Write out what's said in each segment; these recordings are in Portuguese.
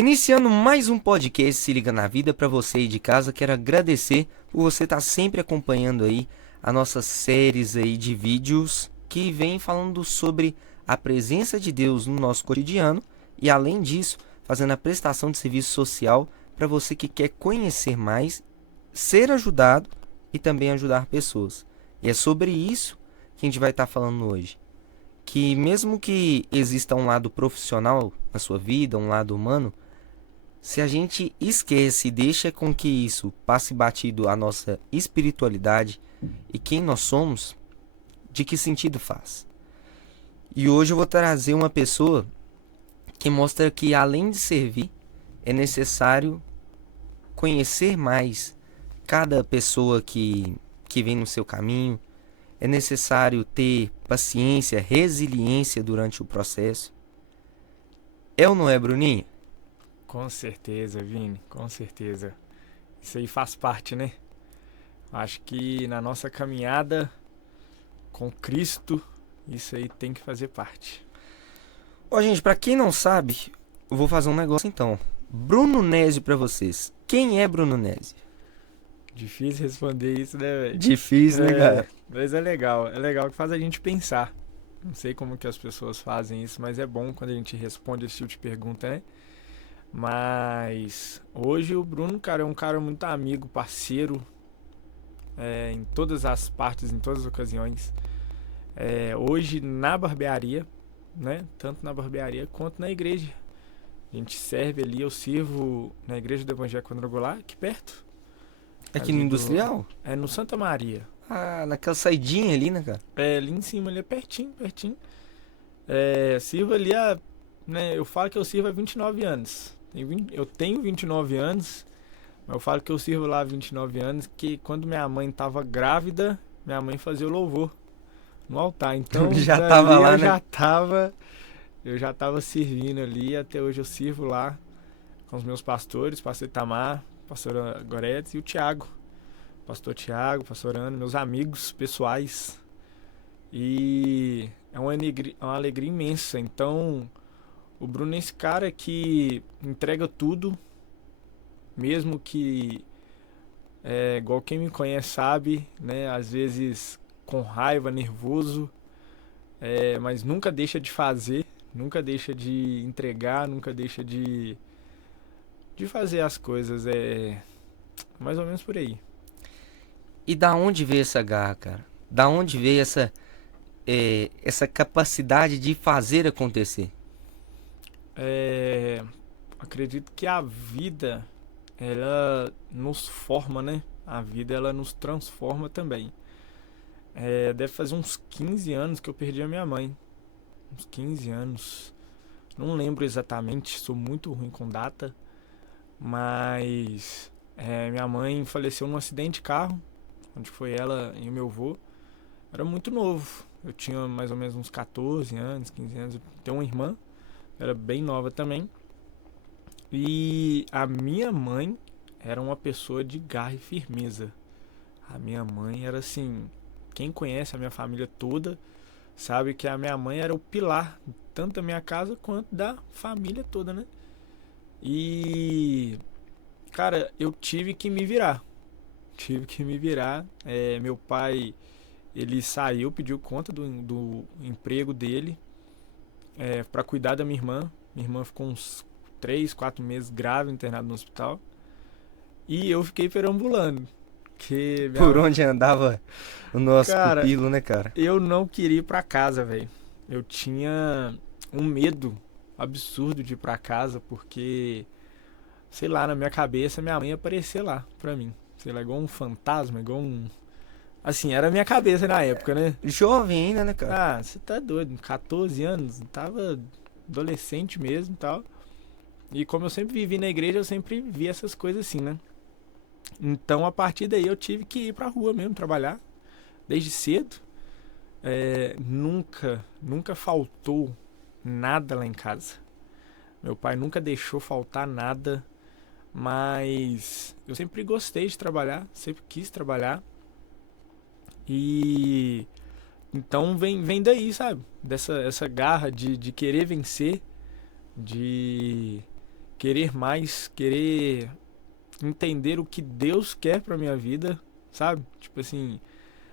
Iniciando mais um podcast Se Liga na Vida para você aí de casa, quero agradecer por você estar sempre acompanhando aí as nossas séries aí de vídeos que vem falando sobre a presença de Deus no nosso cotidiano e além disso, fazendo a prestação de serviço social para você que quer conhecer mais, ser ajudado e também ajudar pessoas. E é sobre isso que a gente vai estar falando hoje. Que mesmo que exista um lado profissional na sua vida, um lado humano, se a gente esquece e deixa com que isso passe batido a nossa espiritualidade e quem nós somos, de que sentido faz? E hoje eu vou trazer uma pessoa que mostra que além de servir, é necessário conhecer mais cada pessoa que vem no seu caminho. É necessário ter paciência, resiliência durante o processo. É ou não é, Bruninho? Com certeza, Vini, com certeza. Isso aí faz parte, né? Acho que na nossa caminhada com Cristo, isso aí tem que fazer parte. Ó, gente, pra quem não sabe, eu vou fazer um negócio então. Bruno Nésio pra vocês. Quem é Bruno Nésio? Difícil responder isso, né, velho? Difícil, né, cara? Mas é legal que faz a gente pensar. Não sei como que as pessoas fazem isso, mas é bom quando a gente responde esse tipo de pergunta, né? Mas hoje o Bruno, cara, é um cara muito amigo, parceiro, em todas as partes, em todas as ocasiões. Hoje na barbearia, né? Tanto na barbearia quanto na igreja. A gente serve ali, eu sirvo na igreja do Evangelho Quadrangular, aqui perto. Aqui no Industrial? É no Santa Maria. Ah, naquela saidinha ali, né, cara? É ali em cima, ali é pertinho. Sirvo ali né, eu falo que eu sirvo há 29 anos. Eu tenho 29 anos, mas eu falo que eu sirvo lá há 29 anos, que quando minha mãe tava grávida, minha mãe fazia o louvor no altar. Então, Já tava lá, né? Eu já tava servindo ali, até hoje eu sirvo lá com os meus pastores, pastor Itamar, pastora Goretes e o Tiago. Pastor Tiago, pastor Ana, meus amigos pessoais. E é uma alegria imensa. Então, o Bruno é esse cara que entrega tudo, mesmo que, igual quem me conhece sabe, né? Às vezes com raiva, nervoso, mas nunca deixa de fazer, nunca deixa de entregar, nunca deixa de fazer as coisas. É mais ou menos por aí. E da onde veio essa garra, cara? Da onde veio essa capacidade de fazer acontecer? Acredito que a vida, ela nos forma, né? A vida, ela nos transforma também. Deve fazer uns 15 anos que eu perdi a minha mãe. Uns 15 anos. Não lembro exatamente, sou muito ruim com data. Mas minha mãe faleceu num acidente de carro, onde foi ela e o meu avô. Era muito novo. Eu tinha mais ou menos uns 14 anos, 15 anos. Eu tenho uma irmã, era bem nova também. E a minha mãe era uma pessoa de garra e firmeza. A minha mãe era assim, quem conhece a minha família toda sabe que a minha mãe era o pilar tanto da minha casa quanto da família toda, né? E, cara, eu tive que me virar. Meu pai, ele saiu, pediu conta do emprego dele para cuidar da minha irmã. Minha irmã ficou uns 3, 4 meses grave, internada no hospital. E eu fiquei perambulando. Por onde andava o nosso Cara, pupilo, né, cara? eu não queria ir pra casa, velho. Eu tinha um medo absurdo de ir pra casa, porque, sei lá, na minha cabeça minha mãe ia aparecer lá pra mim. Sei lá, igual um fantasma, igual um... Assim, era a minha cabeça na época, né? Jovem ainda, né, cara? Ah, você tá doido, 14 anos, tava adolescente mesmo e tal. E como eu sempre vivi na igreja, eu sempre vi essas coisas assim, né? Então, a partir daí, eu tive que ir pra rua mesmo, trabalhar, desde cedo. Nunca faltou nada lá em casa. Meu pai nunca deixou faltar nada, mas eu sempre gostei de trabalhar, sempre quis trabalhar. E então vem daí, sabe? Essa garra de querer vencer, de querer mais, querer entender o que Deus quer pra minha vida, sabe? Tipo assim,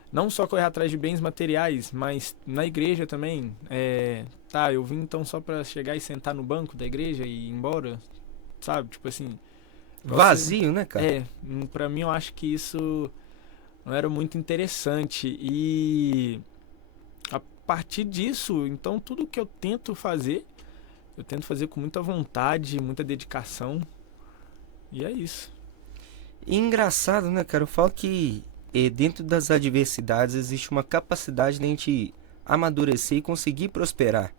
não só correr atrás de bens materiais, mas na igreja também. Tá, eu vim então só pra chegar e sentar no banco da igreja e ir embora, sabe? Tipo assim, Vazio, né, cara? pra mim eu acho que isso não era muito interessante. E a partir disso, então tudo que eu tento fazer com muita vontade, muita dedicação. E é isso. E engraçado, né, cara? Eu falo que dentro das adversidades existe uma capacidade de a gente amadurecer e conseguir prosperar.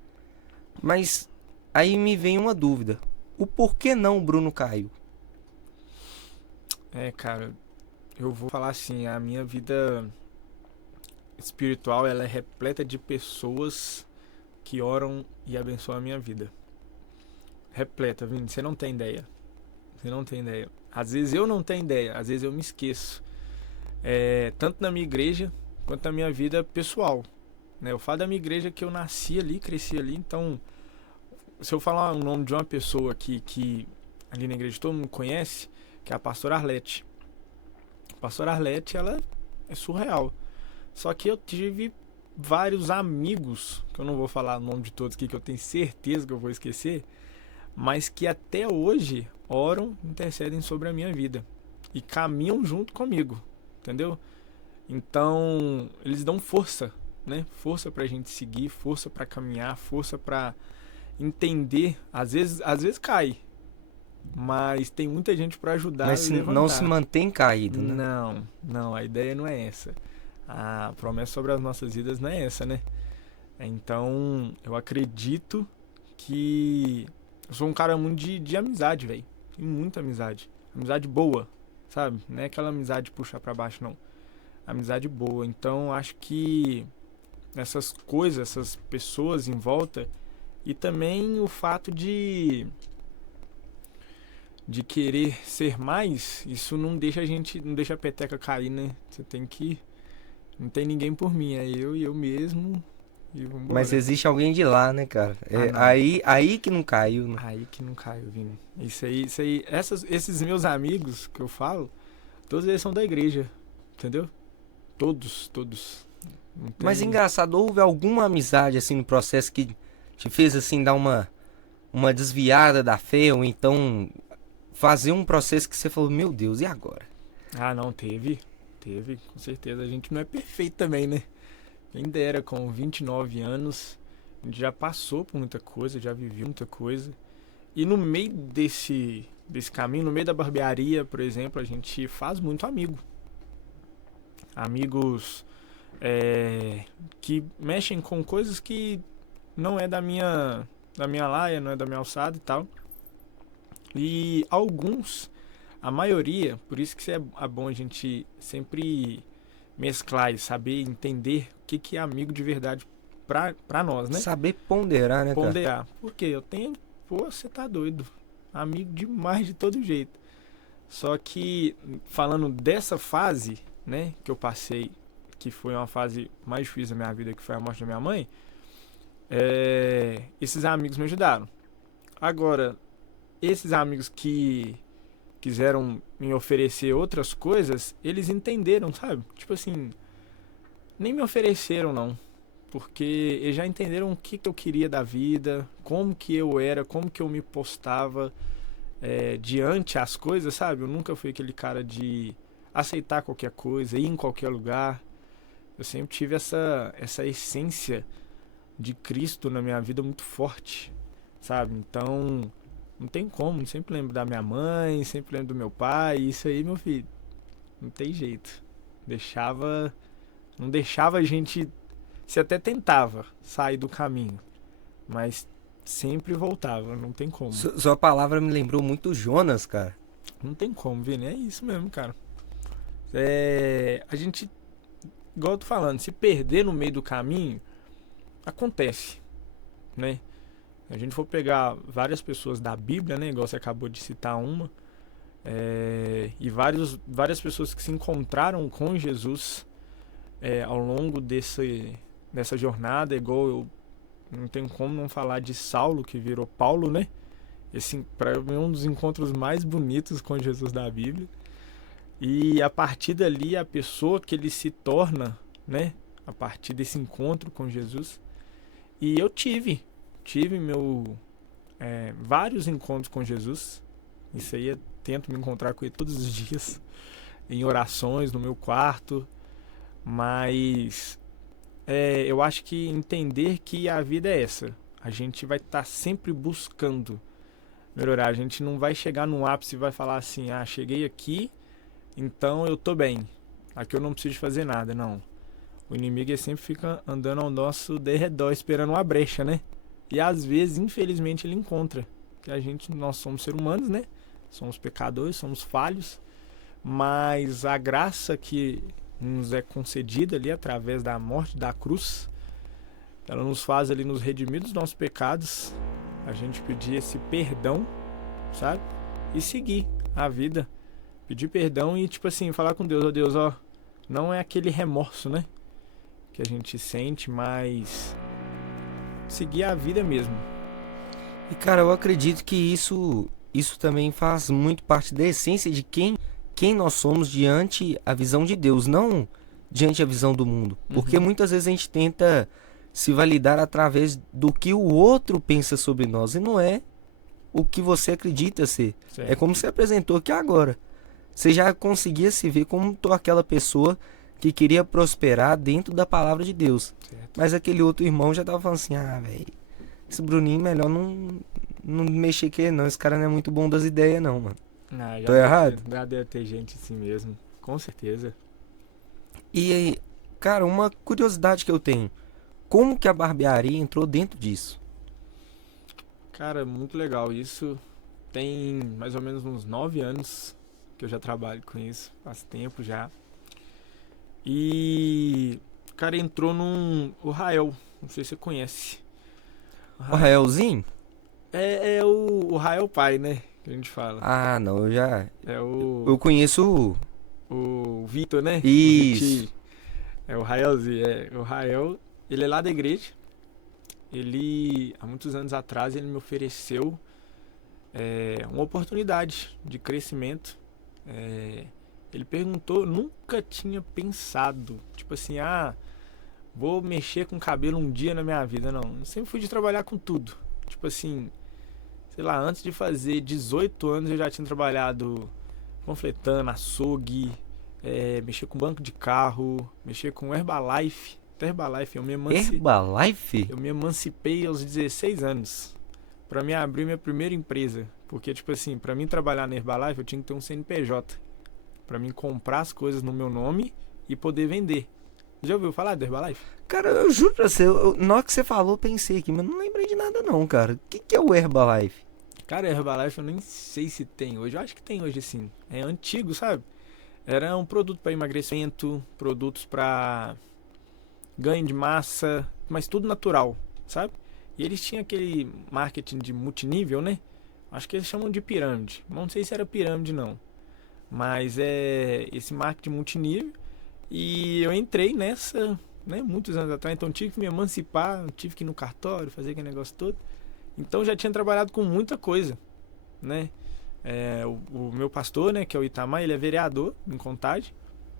Mas aí me vem uma dúvida. O porquê não o Bruno caiu? Cara, eu vou falar assim, a minha vida espiritual, ela é repleta de pessoas que oram e abençoam a minha vida. Repleta, Vini, você não tem ideia. Você não tem ideia. Às vezes eu não tenho ideia, às vezes eu me esqueço. Tanto na minha igreja, quanto na minha vida pessoal. Né? Eu falo da minha igreja que eu nasci ali, cresci ali, então se eu falar o nome de uma pessoa que ali na igreja todo mundo conhece, que é a pastora Arlete. A pastora Arlete, ela é surreal. Só que eu tive vários amigos, que eu não vou falar o nome de todos aqui, que eu tenho certeza que eu vou esquecer, mas que até hoje oram, intercedem sobre a minha vida e caminham junto comigo, entendeu? Então, eles dão força, né? Força pra gente seguir, força pra caminhar, força pra entender. Às vezes cai, mas tem muita gente pra ajudar a Mas não se levantar. mantém caído, né? Não, a ideia não é essa. A promessa sobre as nossas vidas não é essa, né? Então, eu acredito que eu sou um cara muito de amizade, velho. Tenho muita amizade. Amizade boa, sabe? Não é aquela amizade puxar pra baixo, não. Amizade boa. Então, acho que essas coisas, essas pessoas em volta e também o fato de querer ser mais, isso não deixa não deixa a peteca cair, né? Você tem que não tem ninguém por mim, é eu e eu mesmo e vambora. Mas existe alguém de lá, né, cara? Não. Aí que não caiu, né? Aí que não caiu, Vini. Isso aí, esses meus amigos que eu falo, todos eles são da igreja, entendeu? Todos. Não tem... Mas engraçado, houve alguma amizade assim no processo que te fez assim dar uma desviada da fé ou então fazer um processo que você falou, meu Deus, e agora? Não, teve, com certeza. A gente não é perfeito também, né? Quem dera, com 29 anos, a gente já passou por muita coisa, já viveu muita coisa. E no meio desse caminho, no meio da barbearia, por exemplo, a gente faz muito amigo. Amigos que mexem com coisas que não é da minha laia, não é da minha alçada e tal. E alguns, a maioria, por isso que é bom a gente sempre mesclar e saber entender o que é amigo de verdade pra nós, né? Saber ponderar, né, cara? Ponderar. Porque eu tenho, você tá doido. Amigo demais de todo jeito. Só que, falando dessa fase, né, que eu passei, que foi uma fase mais difícil da minha vida, que foi a morte da minha mãe, esses amigos me ajudaram. Agora, esses amigos que quiseram me oferecer outras coisas, eles entenderam, sabe? Tipo assim, nem me ofereceram não, porque eles já entenderam o que eu queria da vida, como que eu era, como que eu me postava diante as coisas, sabe? Eu nunca fui aquele cara de aceitar qualquer coisa, ir em qualquer lugar. Eu sempre tive essa essência de Cristo na minha vida muito forte, sabe? Então, não tem como, sempre lembro da minha mãe, sempre lembro do meu pai, isso aí, meu filho, não tem jeito. Não deixava a gente, se até tentava sair do caminho, mas sempre voltava, não tem como. Sua palavra me lembrou muito Jonas, cara. Não tem como, Vini, é isso mesmo, cara. A gente, igual eu tô falando, se perder no meio do caminho, acontece, né? A gente for pegar várias pessoas da Bíblia, né? Igual você acabou de citar uma. E várias pessoas que se encontraram com Jesus ao longo dessa jornada. Igual eu não tenho como não falar de Saulo, que virou Paulo, né? Para mim, um dos encontros mais bonitos com Jesus da Bíblia. E a partir dali, a pessoa que ele se torna, né? A partir desse encontro com Jesus. E eu tive vários encontros com Jesus. Isso aí eu tento me encontrar com ele todos os dias, em orações, no meu quarto. Mas eu acho que entender que a vida é essa. A gente vai estar sempre buscando melhorar. A gente não vai chegar no ápice e vai falar assim, cheguei aqui, então eu tô bem. Aqui eu não preciso fazer nada, não. O inimigo sempre fica andando ao nosso derredor, esperando uma brecha, né? E às vezes, infelizmente, ele encontra. Que nós somos seres humanos, né? Somos pecadores, somos falhos. Mas a graça que nos é concedida ali através da morte da cruz, ela nos faz ali nos redimir dos nossos pecados. A gente pedir esse perdão, sabe? E seguir a vida. Pedir perdão e, tipo assim, falar com Deus, Deus, não é aquele remorso, né? Que a gente sente, mas seguir a vida mesmo. E cara, eu acredito que isso também faz muito parte da essência de quem nós somos diante a visão de Deus, não diante a visão do mundo. Porque muitas vezes a gente tenta se validar através do que o outro pensa sobre nós e não é o que você acredita ser. Certo. É como você apresentou aqui agora. Você já conseguia se ver como aquela pessoa que queria prosperar dentro da palavra de Deus. Certo. Mas aquele outro irmão já tava falando assim, velho, esse Bruninho melhor não mexer com ele não, esse cara não é muito bom das ideias não, mano. Tô errado? Já deve ter gente assim mesmo, com certeza. E aí, cara, uma curiosidade que eu tenho, como que a barbearia entrou dentro disso? Cara, muito legal, isso tem mais ou menos uns 9 anos que eu já trabalho com isso, faz tempo já. E o cara entrou o Rael, não sei se você conhece. O Raelzinho? É o Rael pai, né? Que a gente fala. Ah, não, eu já... Eu conheço o Vitor, né? Isso. O Raelzinho, o Rael, ele é lá da igreja. Ele, há muitos anos atrás, ele me ofereceu uma oportunidade de crescimento. Ele perguntou, nunca tinha pensado, tipo assim, vou mexer com cabelo um dia na minha vida, não. Eu sempre fui de trabalhar com tudo. Tipo assim, sei lá, antes de fazer 18 anos eu já tinha trabalhado panfletando, açougue, mexer com banco de carro, mexer com Herbalife. Até Herbalife, Herbalife? Eu me emancipei aos 16 anos pra me abrir minha primeira empresa. Porque, tipo assim, pra mim trabalhar na Herbalife eu tinha que ter um CNPJ. Pra mim comprar as coisas no meu nome e poder vender. Já ouviu falar do Herbalife? Cara, eu juro pra você, na hora que você falou, eu pensei aqui, mas não lembrei de nada não, cara. O que é o Herbalife? Cara, Herbalife eu nem sei se tem hoje. Eu acho que tem hoje sim. É antigo, sabe? Era um produto pra emagrecimento, produtos pra ganho de massa, mas tudo natural, sabe? E eles tinham aquele marketing de multinível, né? Acho que eles chamam de pirâmide. Não sei se era pirâmide não. Mas é esse marketing multinível. E eu entrei nessa, né, muitos anos atrás. Então tive que me emancipar, tive que ir no cartório, fazer aquele negócio todo. Então já tinha trabalhado com muita coisa, né? O meu pastor, né, que é o Itamar, ele é vereador em Contagem.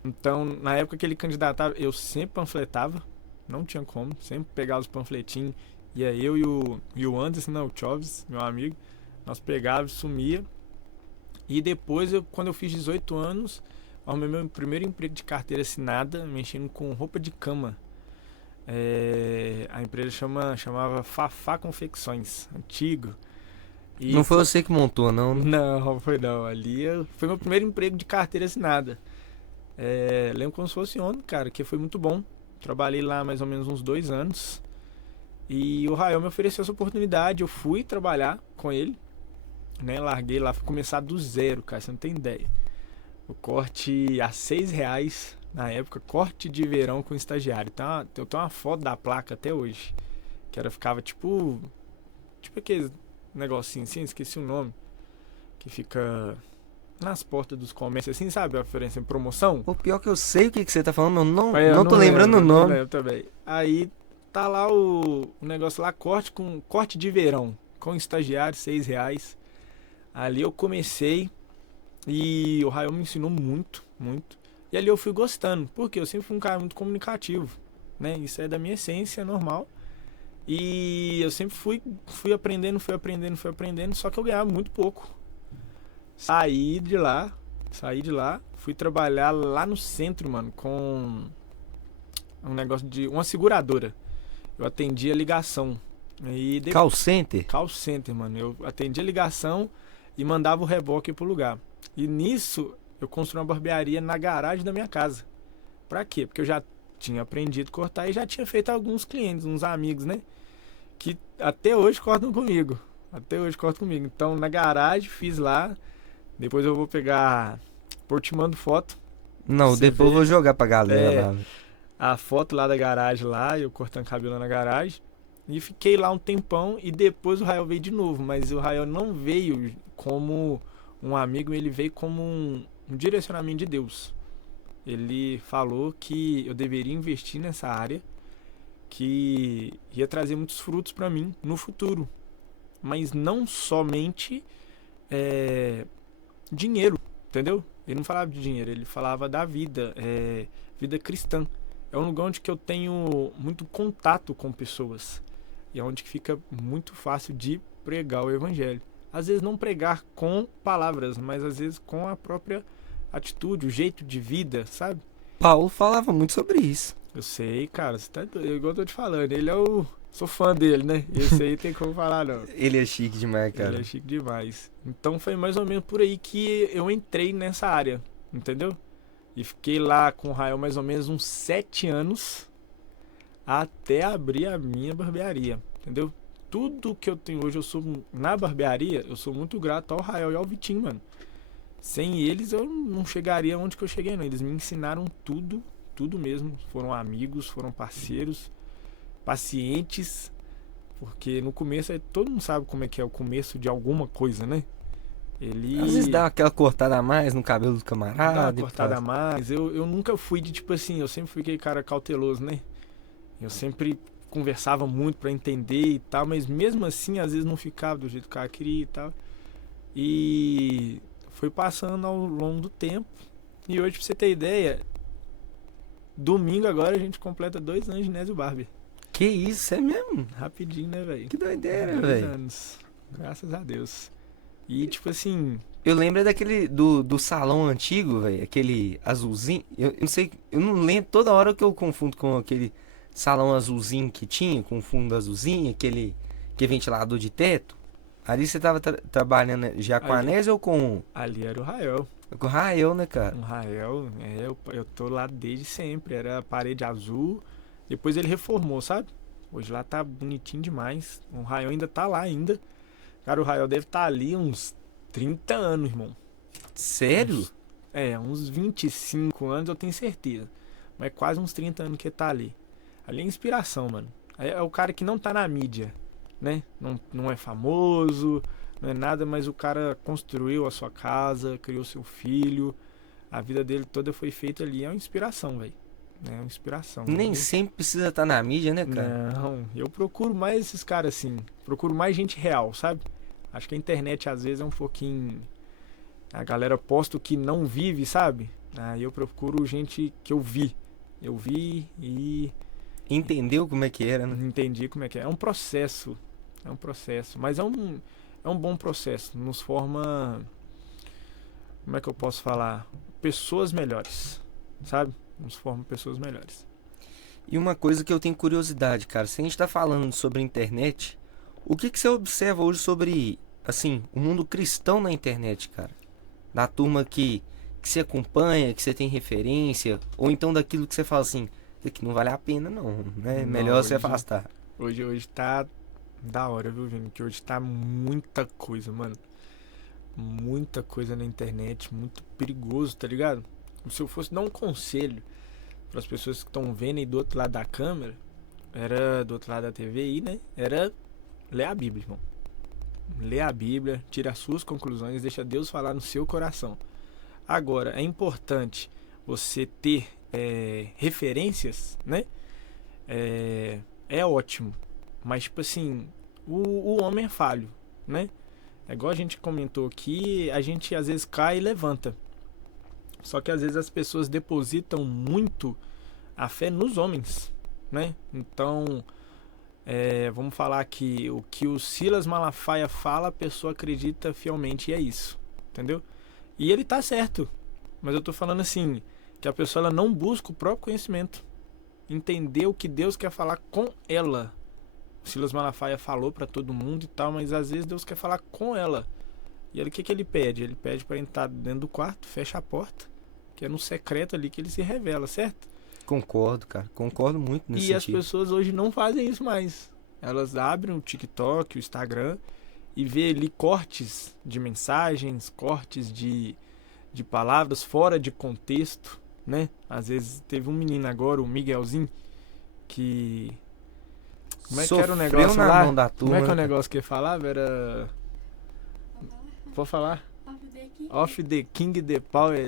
Então, na época que ele candidatava, eu sempre panfletava. Não tinha como, sempre pegava os panfletinhos. Ia eu e o Anderson, né, o Choves, meu amigo. Nós pegávamos, sumia. E depois, quando eu fiz 18 anos, arrumei meu primeiro emprego de carteira assinada, mexendo com roupa de cama. A empresa chamava Fafá Confecções, antigo. E não foi você que montou, não? Não, foi não. Ali foi meu primeiro emprego de carteira assinada. Lembro como se fosse ontem, cara, que foi muito bom. Trabalhei lá mais ou menos uns 2 anos. E o Rael me ofereceu essa oportunidade. Eu fui trabalhar com ele, né? Larguei lá, fui começar do zero, cara, você não tem ideia. O corte a R$6 na época, corte de verão com estagiário. Então, eu tenho uma foto da placa até hoje. Que ficava tipo aquele negocinho assim, esqueci o nome. Que fica nas portas dos comércios, assim, sabe? Oferecendo promoção. O pior que eu sei o que você tá falando, eu não tô lembrando o nome. Não lembro também. Aí tá lá o negócio lá, corte de verão. com estagiário, R$ 6. Ali eu comecei e o Rael me ensinou muito, muito. E ali eu fui gostando, porque eu sempre fui um cara muito comunicativo, né? Isso é da minha essência, normal. E eu sempre fui aprendendo, só que eu ganhava muito pouco. Saí de lá, fui trabalhar lá no centro, mano, com um negócio de uma seguradora. Eu atendia ligação. E Call center? Call center, mano. Eu atendia ligação e mandava o reboque pro lugar. E nisso, eu construí uma barbearia na garagem da minha casa. Pra quê? Porque eu já tinha aprendido a cortar e já tinha feito alguns clientes, uns amigos, né? Que até hoje cortam comigo. Então, na garagem, fiz lá. Depois eu vou pegar... Por te mando foto. Não, depois eu vou jogar pra galera lá. A foto lá da garagem lá, eu cortando cabelo na garagem. E fiquei lá um tempão e depois o Rael veio de novo. Mas o Rael não veio como um amigo, ele veio como um direcionamento de Deus. Ele falou que eu deveria investir nessa área, que ia trazer muitos frutos para mim no futuro. Mas não somente dinheiro, entendeu? Ele não falava de dinheiro, ele falava da vida, vida cristã. É um lugar onde que eu tenho muito contato com pessoas. E é onde que fica muito fácil de pregar o evangelho. Às vezes não pregar com palavras, mas às vezes com a própria atitude, o jeito de vida, sabe? Paulo falava muito sobre isso. Eu sei, cara, você tá doido, igual eu tô te falando, ele é o... Sou fã dele, né? Esse aí tem como falar, não. Ele é chique demais, cara. Ele é chique demais. Então foi mais ou menos por aí que eu entrei nessa área, entendeu? E fiquei lá com o Rael mais ou menos uns 7 anos até abrir a minha barbearia, entendeu? Tudo que eu tenho hoje, eu sou na barbearia, eu sou muito grato ao Rael e ao Vitinho, mano. Sem eles eu não chegaria onde que eu cheguei, não. Eles me ensinaram tudo, tudo mesmo. Foram amigos, foram parceiros, pacientes, porque no começo todo mundo sabe como é que é o começo de alguma coisa, né? Às vezes dá aquela cortada a mais no cabelo do camarada. Dá uma cortada a mais. Eu nunca fui de tipo assim, eu sempre fui aquele cara cauteloso, né? Eu sempre conversava muito pra entender e tal, mas mesmo assim às vezes não ficava do jeito que o cara queria e tal. E foi passando ao longo do tempo. E hoje, pra você ter ideia, domingo agora a gente completa 2 anos de Nésio Barber. Que isso, é mesmo? Rapidinho, né, velho? Que doideira, 2 velho. anos. Graças a Deus. E tipo assim... Eu lembro daquele do salão antigo, velho, aquele azulzinho. Eu não sei, eu não lembro, toda hora que eu confundo com aquele salão azulzinho que tinha, com fundo azulzinho, aquele que é ventilador de teto. Ali você tava trabalhando já com a Nésia ou com... Ali era o Rael. Com o Rael, né, cara? O Rael, eu tô lá desde sempre. Era parede azul. Depois ele reformou, sabe? Hoje lá tá bonitinho demais. O Rael ainda tá lá ainda. Cara, o Rael deve estar ali uns 30 anos, irmão. Sério? Uns 25 anos eu tenho certeza. Mas quase uns 30 anos que ele tá ali. Ali é inspiração, mano. É o cara que não tá na mídia, né? Não é famoso, não é nada, mas o cara construiu a sua casa, criou seu filho. A vida dele toda foi feita ali. É uma inspiração, velho. É uma inspiração. Nem sempre precisa estar na mídia, né, cara? Não, eu procuro mais esses caras assim. Procuro mais gente real, sabe? Acho que a internet às vezes é um pouquinho... A galera posta o que não vive, sabe? Aí eu procuro gente que eu vi. Eu vi e... Entendeu como é que era, né? Entendi como é que é. É um processo. Mas é um bom processo. Nos forma... Como é que eu posso falar? Pessoas melhores, sabe? Nos forma pessoas melhores. E uma coisa que eu tenho curiosidade, cara. Se a gente tá falando sobre internet... O que você observa hoje sobre, assim, o mundo cristão na internet, cara? Da turma que você acompanha, que você tem referência, ou então daquilo que você fala assim, isso aqui não vale a pena não, né? Melhor você afastar. Hoje tá da hora, viu, Vini? Que hoje tá muita coisa, mano. Muita coisa na internet, muito perigoso, tá ligado? Se eu fosse dar um conselho para as pessoas que estão vendo aí do outro lado da câmera, do outro lado da TV aí, né? Era... Lê a Bíblia, irmão. Lê a Bíblia, tira as suas conclusões, deixa Deus falar no seu coração. Agora, é importante você ter referências, né? É ótimo. Mas, tipo assim, o homem é falho. né? É igual a gente comentou aqui, a gente às vezes cai e levanta. Só que às vezes as pessoas depositam muito a fé nos homens, né? Então, vamos falar que o que o Silas Malafaia fala, a pessoa acredita fielmente e é isso, entendeu? E ele tá certo, mas eu tô falando assim, que a pessoa ela não busca o próprio conhecimento, entender o que Deus quer falar com ela. O Silas Malafaia falou para todo mundo e tal, mas às vezes Deus quer falar com ela. E aí o que ele pede? Ele pede para entrar dentro do quarto, fecha a porta, que é no secreto ali que ele se revela, certo? Concordo, cara. Concordo muito nesse E sentido. as pessoas hoje não fazem isso mais. Elas abrem o TikTok, o Instagram e vê ali cortes de mensagens, cortes de palavras fora de contexto, né? Às vezes teve um menino agora, o Miguelzinho, que... Como é que era o Sofreu negócio na lá? mão da Como é turma, que é o né? negócio que ele falava? Era... Vou falar? Off the King, the Power,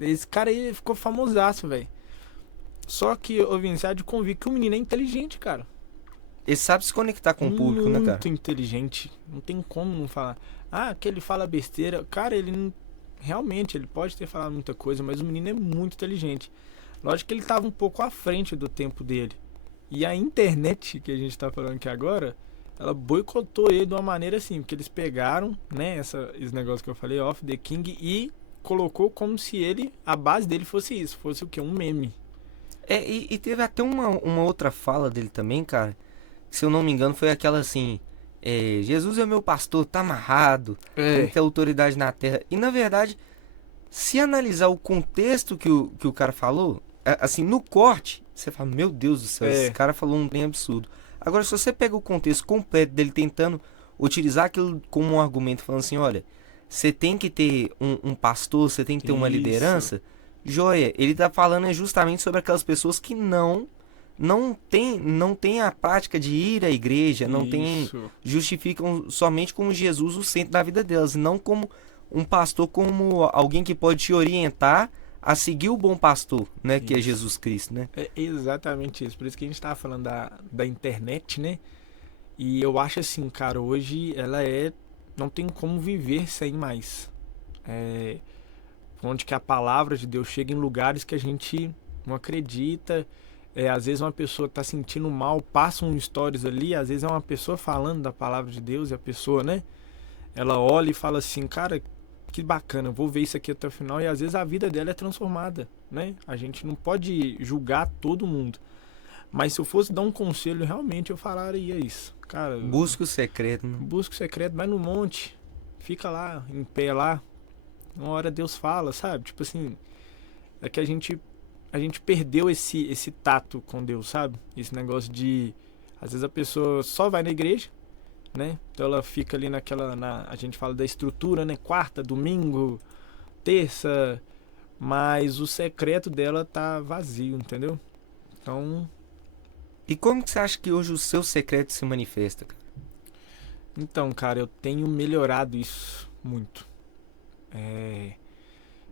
esse cara aí ficou famosaço, velho. Só que, ô Vini, você há de convir que o menino é inteligente, cara. Ele sabe se conectar com o público, né, cara? Muito inteligente. Não tem como não falar. Ah, que ele fala besteira. Cara, ele não... Realmente, ele pode ter falado muita coisa, mas o menino é muito inteligente. Lógico que ele tava um pouco à frente do tempo dele. E a internet, que a gente tá falando aqui agora, ela boicotou ele de uma maneira assim, porque eles pegaram, né, esse negócio que eu falei, Off the King, e colocou como se ele, a base dele fosse isso, fosse o quê? Um meme. E teve até uma outra fala dele também, cara. Que, se eu não me engano, foi aquela assim: Jesus é meu pastor, tá amarrado, tem que ter autoridade na terra. E na verdade, se analisar o contexto que o cara falou, assim, no corte, você fala: meu Deus do céu, esse cara falou um trem absurdo. Agora, se você pega o contexto completo dele tentando utilizar aquilo como um argumento, falando assim: olha, você tem que ter um pastor, você tem que ter uma liderança. Joia, ele tá falando justamente sobre aquelas pessoas que não tem a prática de ir à igreja, justificam somente como Jesus o centro da vida delas, não como um pastor, como alguém que pode te orientar a seguir o bom pastor, né, que é Jesus Cristo, né? É exatamente isso, por isso que a gente tava falando da internet, né? E eu acho assim, cara, hoje ela não tem como viver sem mais. Onde que a palavra de Deus chega em lugares que a gente não acredita. Às vezes uma pessoa tá sentindo mal, passa um stories ali, às vezes é uma pessoa falando da palavra de Deus e a pessoa, né? Ela olha e fala assim, cara, que bacana, eu vou ver isso aqui até o final, e às vezes a vida dela é transformada, né? A gente não pode julgar todo mundo. Mas se eu fosse dar um conselho, realmente eu falaria isso. Cara, busca o secreto, né? Busca o secreto, vai no monte, fica lá, em pé lá. Uma hora Deus fala, sabe? Tipo assim, é que a gente perdeu esse tato com Deus, sabe? Esse negócio de... Às vezes a pessoa só vai na igreja, né? Então ela fica ali a gente fala da estrutura, né? Quarta, domingo, terça, mas o secreto dela tá vazio, entendeu? Então... E como que você acha que hoje o seu secreto se manifesta, cara? Então, cara, eu tenho melhorado isso muito.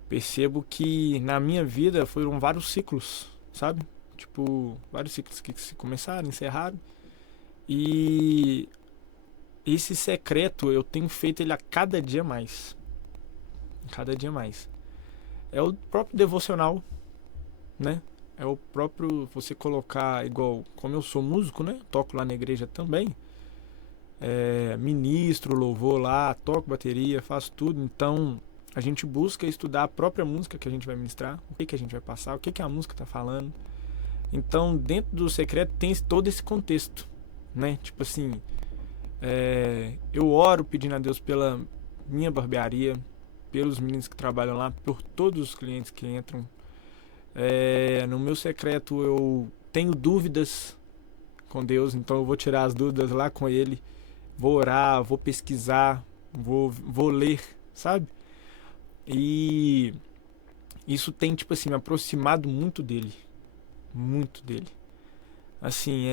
Percebo que na minha vida foram vários ciclos, sabe? Tipo, vários ciclos que se começaram, encerraram. E esse secreto eu tenho feito ele a cada dia mais. Cada dia mais. É o próprio devocional, né? É o próprio você colocar, igual, como eu sou músico, né? Toco lá na igreja também. Ministro, louvor lá, toco bateria, faço tudo. Então, a gente busca estudar a própria música que a gente vai ministrar, o que a gente vai passar, o que a música tá falando. Então, dentro do secreto tem todo esse contexto, né? Tipo assim, eu oro pedindo a Deus pela minha barbearia, pelos meninos que trabalham lá, por todos os clientes que entram. No meu secreto eu tenho dúvidas com Deus, então eu vou tirar as dúvidas lá com Ele, vou orar, vou pesquisar, vou ler, sabe? E isso tem, tipo assim, me aproximado muito dele. Muito dele. Assim,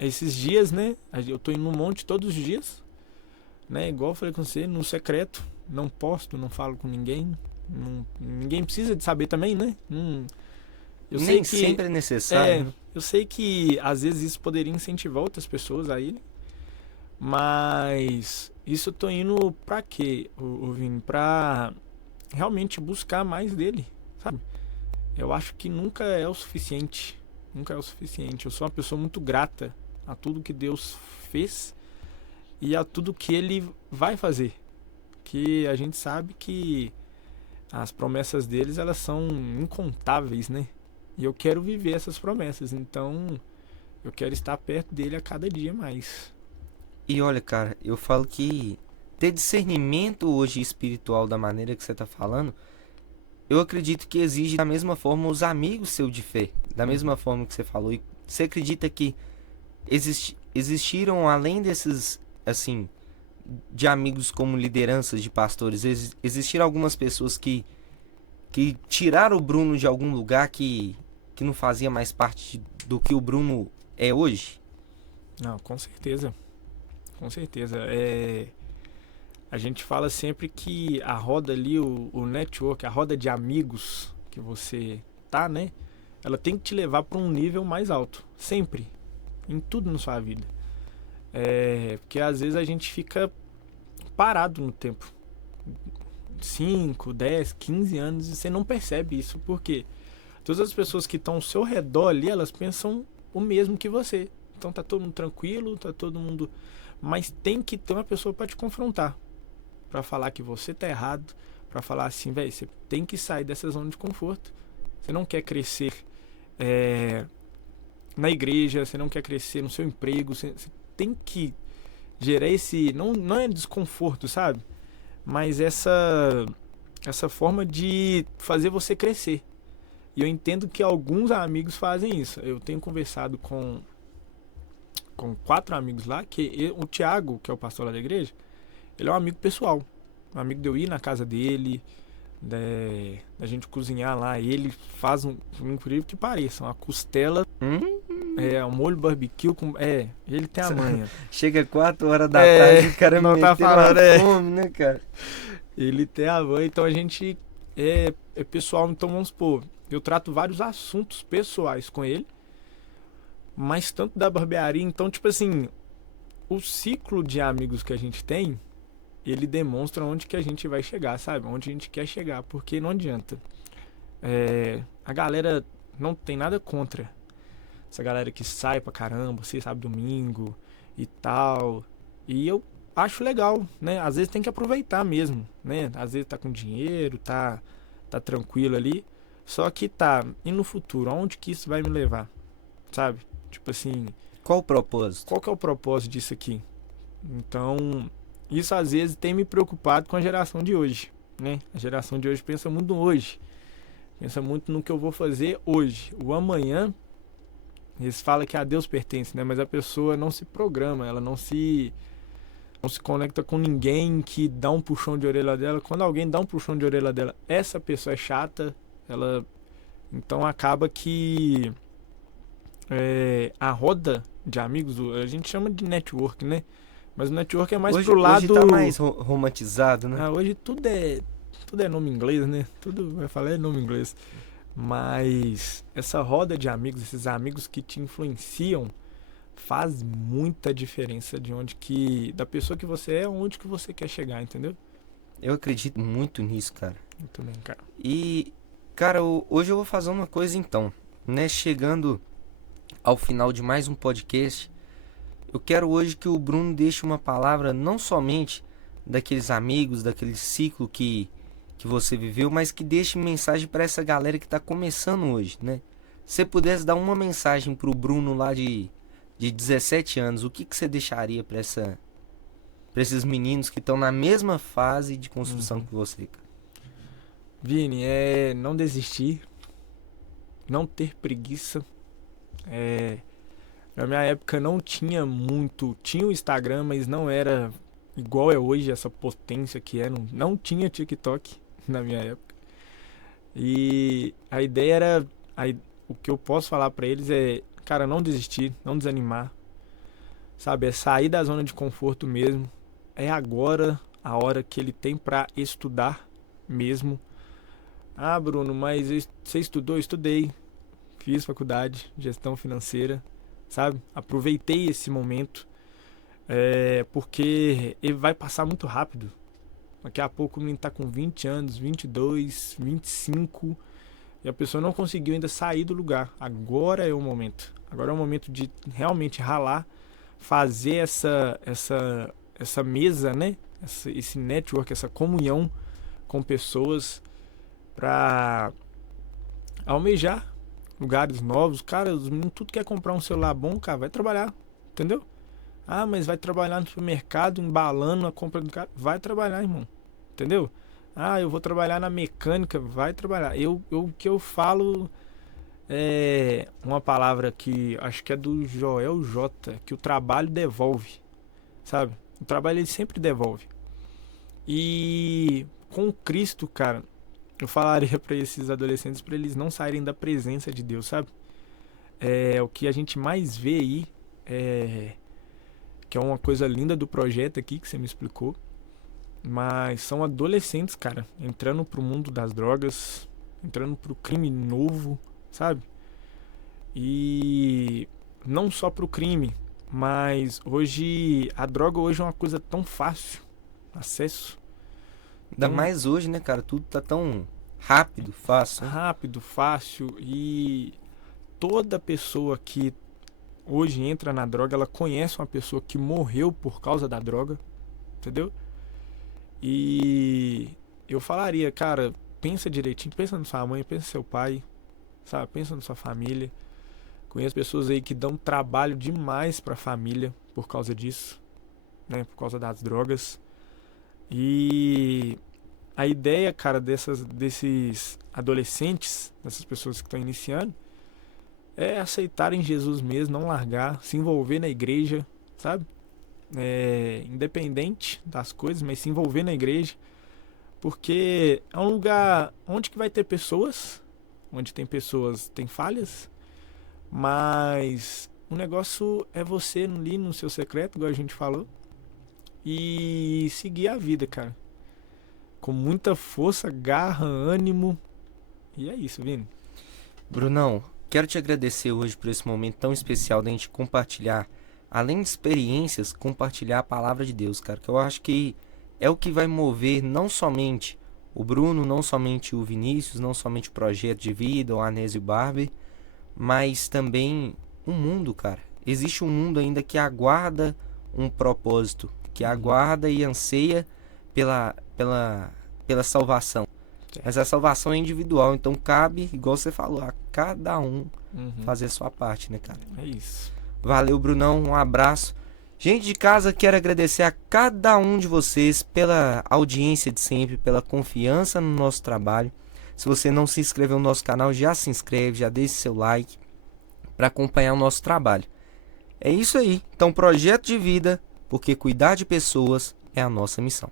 esses dias, né? Eu tô indo no monte todos os dias, né? Igual eu falei com você, no secreto. Não posto, não falo com ninguém. Ninguém precisa de saber também, né? Eu sei Nem que sempre é necessário. eu sei que às vezes isso poderia incentivar outras pessoas a ir. Mas isso eu tô indo pra quê, o Vini? Pra realmente buscar mais dele, sabe? Eu acho que nunca é o suficiente. Nunca é o suficiente. Eu sou uma pessoa muito grata a tudo que Deus fez e a tudo que Ele vai fazer. Que a gente sabe que as promessas deles, elas são incontáveis, né? E eu quero viver essas promessas. Então, eu quero estar perto dele a cada dia mais. E olha, cara, eu falo que ter discernimento hoje espiritual da maneira que você tá falando, eu acredito que exige da mesma forma os amigos seu de fé, da mesma forma que você falou. E você acredita que existiram além desses, assim, de amigos como lideranças de pastores, existiram algumas pessoas que tiraram o Bruno de algum lugar que não fazia mais parte do que o Bruno é hoje? Não, com certeza. Com certeza. A gente fala sempre que a roda ali, o network, a roda de amigos que você tá, né? Ela tem que te levar para um nível mais alto. Sempre. Em tudo na sua vida. Porque às vezes a gente fica parado no tempo. 5, 10, 15 anos e você não percebe isso. Por quê? Todas as pessoas que estão ao seu redor ali, elas pensam o mesmo que você. Então tá todo mundo tranquilo, tá todo mundo... Mas tem que ter uma pessoa para te confrontar. Para falar que você tá errado. Para falar assim, velho, você tem que sair dessa zona de conforto. Você não quer crescer na igreja, você não quer crescer no seu emprego. Você tem que gerar esse... Não é desconforto, sabe? Mas essa forma de fazer você crescer. E eu entendo que alguns amigos fazem isso. Eu tenho conversado com 4 amigos lá, que o Thiago, que é o pastor lá da igreja, ele é um amigo pessoal. Um amigo de eu ir na casa dele, da gente cozinhar lá. Ele faz por incrível que pareça, uma costela, um molho barbecue com... ele tem a manha. Chega 4 horas da tarde e o cara não me tá falando, fome, né, cara? Ele tem a manha, então a gente é pessoal. Então vamos supor, eu trato vários assuntos pessoais com ele, mas tanto da barbearia. Então, tipo assim, o ciclo de amigos que a gente tem, ele demonstra onde que a gente vai chegar, sabe? Onde a gente quer chegar, porque não adianta. A galera não tem nada contra essa galera que sai pra caramba, você sabe, domingo e tal. E eu acho legal, né? Às vezes tem que aproveitar mesmo, né? Às vezes tá com dinheiro, tá tranquilo ali. Só que e no futuro, aonde que isso vai me levar? Sabe? Tipo assim... Qual o propósito? Qual que é o propósito disso aqui? Então, isso às vezes tem me preocupado com a geração de hoje, né? A geração de hoje pensa muito no hoje. Pensa muito no que eu vou fazer hoje. O amanhã, eles falam que a Deus pertence, né? Mas a pessoa não se programa, ela não se conecta com ninguém que dá um puxão de orelha dela. Quando alguém dá um puxão de orelha dela, essa pessoa é chata, então acaba que a roda de amigos, a gente chama de network, né? Mas o network é mais hoje, pro lado... Hoje tá mais romantizado, né? Hoje tudo é nome inglês, né? Tudo vai falar é nome inglês. Mas essa roda de amigos, esses amigos que te influenciam, faz muita diferença da pessoa que você é, onde que você quer chegar, entendeu? Eu acredito muito nisso, cara. Muito bem, cara. E, cara, hoje eu vou fazer uma coisa então, né? Chegando ao final de mais um podcast, eu quero hoje que o Bruno deixe uma palavra não somente daqueles amigos, daquele ciclo que você viveu, mas que deixe mensagem para essa galera que está começando hoje, né? Se você pudesse dar uma mensagem pro Bruno lá de 17 anos, o que você deixaria para esses meninos que estão na mesma fase de construção que você, cara? Vini, não desistir, não ter preguiça. Na minha época não tinha muito, tinha o Instagram, mas não era igual é hoje, essa potência que é. Não tinha TikTok na minha época. E a ideia era, o que eu posso falar pra eles é, cara, não desistir, não desanimar, sabe? É sair da zona de conforto mesmo. É agora a hora que ele tem pra estudar mesmo. Ah, Bruno, mas você estudou? Estudei. Fiz faculdade de gestão financeira, sabe? Aproveitei esse momento. Porque ele vai passar muito rápido. Daqui a pouco o menino tá com 20 anos, 22, 25, e a pessoa não conseguiu ainda sair do lugar. Agora é o momento. Agora é o momento de realmente ralar, fazer essa mesa, né? Esse network, essa comunhão com pessoas para almejar lugares novos. Cara, os meninos tudo quer comprar um celular bom, cara, vai trabalhar, entendeu? Ah, mas vai trabalhar no supermercado, embalando a compra do cara. Vai trabalhar, irmão. Entendeu? Ah, eu vou trabalhar na mecânica. Vai trabalhar. O que eu falo é uma palavra que acho que é do Joel J, que o trabalho devolve. Sabe? O trabalho ele sempre devolve. E com Cristo, cara, eu falaria para esses adolescentes para eles não saírem da presença de Deus, sabe? O que a gente mais vê aí que é uma coisa linda do projeto aqui que você me explicou, mas são adolescentes, cara, entrando pro mundo das drogas, entrando pro crime novo, sabe? E não só pro crime, mas hoje a droga hoje é uma coisa tão fácil, acesso, Ainda mais hoje, né, cara? Tudo tá tão rápido, fácil. rápido, fácil, e toda pessoa que hoje entra na droga, ela conhece uma pessoa que morreu por causa da droga, entendeu? E eu falaria, cara, pensa direitinho, pensa na sua mãe, pensa no seu pai, sabe? Pensa na sua família. Conheço pessoas aí que dão trabalho demais pra família por causa disso, né? Por causa das drogas. E a ideia, cara, desses adolescentes, dessas pessoas que estão iniciando, é aceitarem Jesus mesmo, não largar, se envolver na igreja, sabe? Independente das coisas, mas se envolver na igreja, porque é um lugar onde que vai ter pessoas, onde tem pessoas, tem falhas, mas o negócio é você ali no seu secreto, igual a gente falou, e seguir a vida, cara, com muita força, garra, ânimo, e é isso, Vini. Brunão, quero te agradecer hoje por esse momento tão especial da gente compartilhar, além de experiências, compartilhar a palavra de Deus, cara. Que eu acho que é o que vai mover não somente o Bruno, não somente o Vinícius, não somente o Projeto de Vida, o Anésio Barber, mas também o mundo, cara. Existe um mundo ainda que aguarda um propósito, que aguarda e anseia pela salvação. Mas a salvação é individual, então cabe, igual você falou, a cada um fazer a sua parte, né, cara? É isso. Valeu, Brunão, um abraço. Gente de casa, quero agradecer a cada um de vocês pela audiência de sempre, pela confiança no nosso trabalho. Se você não se inscreveu no nosso canal, já se inscreve, já deixe seu like para acompanhar o nosso trabalho. É isso aí. Então, projeto de vida, porque cuidar de pessoas é a nossa missão.